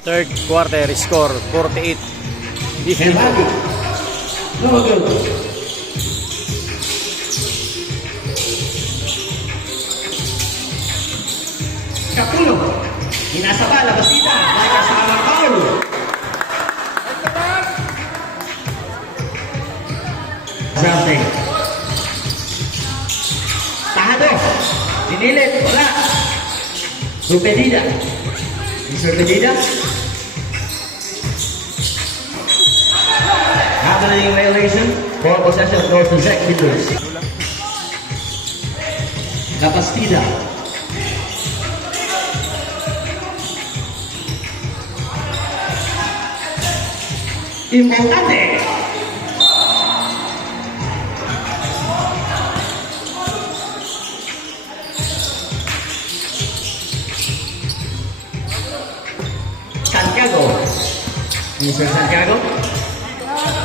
Third quarter score 48-52. No good. Kapulo. Inasaba, labasita. Kaya sa alang foul. Something. Tahado. Dinilit. Wala. Rupedida. Mr. Pedida. Happening violation. For possession goes to Zach Peters. Lapastida. Importante. Santiago. Mr. Santiago.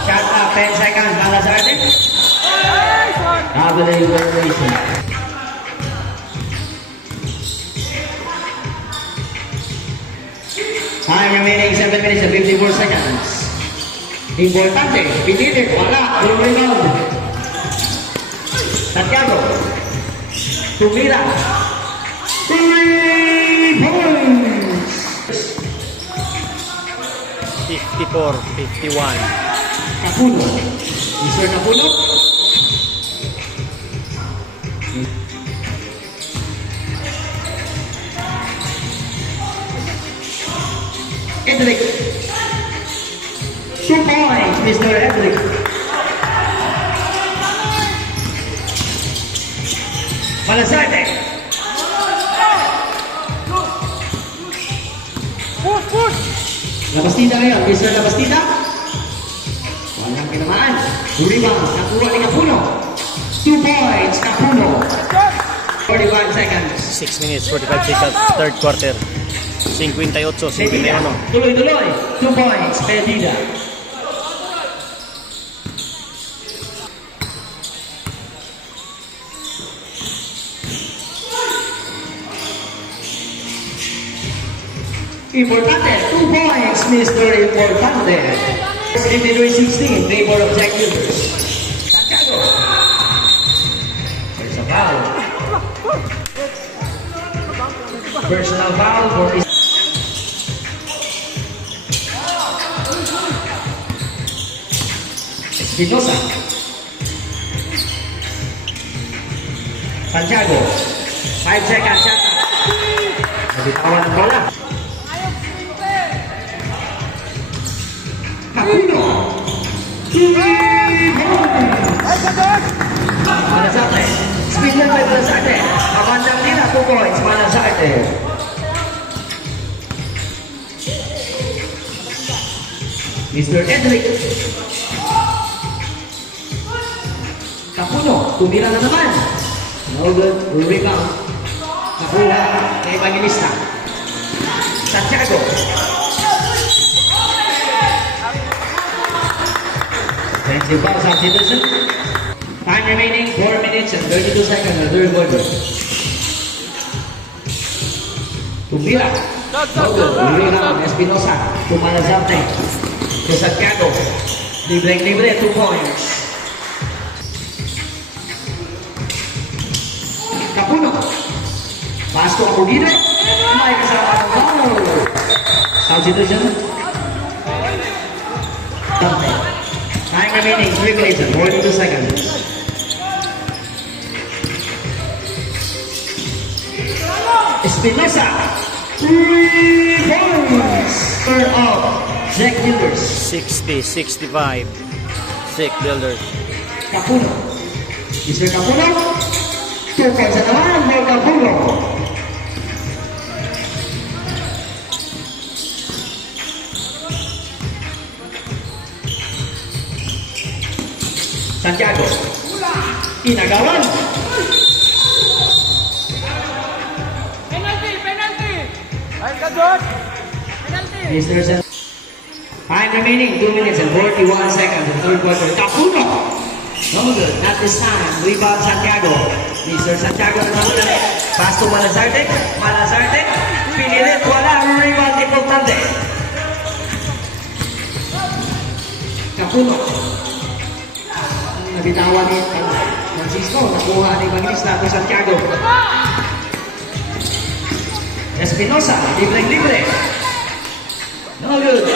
Shot up 10 seconds. Malazarte. Double evaluation. Time remaining 7 minutes and 54 seconds. Importante, pinilit, wala, full rebound. Santiago, tumira, 3 points. 54-51. Capuno, Mr. Capuno. Edric. 2 points, Mr. Edric. Malazarte. Labastida ngayon, Mr. Labastida. Walang kinamaan. Rebound, nakuha ni Capuno. 2 points, Capuno. 41 seconds. 6 minutes 45 seconds. Third quarter 58-51. Tuloy-tuloy. 2 points, Pedida. Importante, 2 points, Mr. Importante. 53-16, favor of Jack Gilbert. Santiago. There's a foul. Personal foul for Espinosa. Santiago. 5 seconds, shot. Nabitawan ang bola. Capuno. Malazarte. Spinner by Malazarte. Kamandang nila 2 points. Malazarte. Mr. Edric. Capuno. Tumira na naman. No good. Rebound. Nakuha kay Evangelista. Santiago. Defensive foul, South Citizen. Time remaining 4 minutes and 32 seconds in the third quarter. Tumira. No good. Rebound. Espinosa. To Malazarte. To Santiago. Libre, 2 points. Capuno. Pass to Abugido. May kasama ng foul. South Citizen. Time remaining 3 minutes and 42 seconds. Espinosa. 3 points. Turn off. Zach Builders. 60-65. Zach Builders. Capuno. Mr. Capuno. 2 points at naman for Capuno. Santiago. Inagawan. Penalty! Ay, kadot! Penalty! Mr. San. Time remaining 2 minutes and 41 seconds in third quarter. Capuno. No good. Not this time. Rebound Santiago. Mr. Santiago naman ulit. Pass to Malazarte. Malazarte. Pinilit. Wala. Rebound. Importante. Tapuno. Nabitawan ni Francisco. Nakuha ni Evangelista to Santiago. Espinosa. Libre-libre. No good.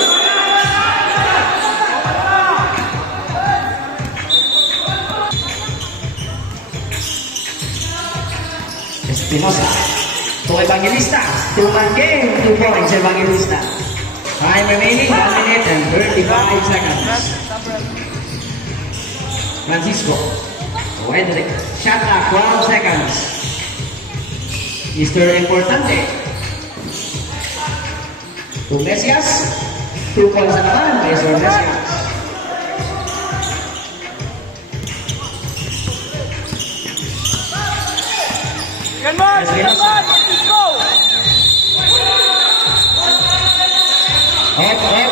Espinosa. To Evangelista. 2-man game. 2 points Evangelista. Time remaining 1 minute and 35 seconds. Francisco. To Hendrik. Shot clock 12 seconds. Mr. Importante. To Mesias. 2 points na naman. Mr. Mesias. Yan man! Yan man! Let's go! F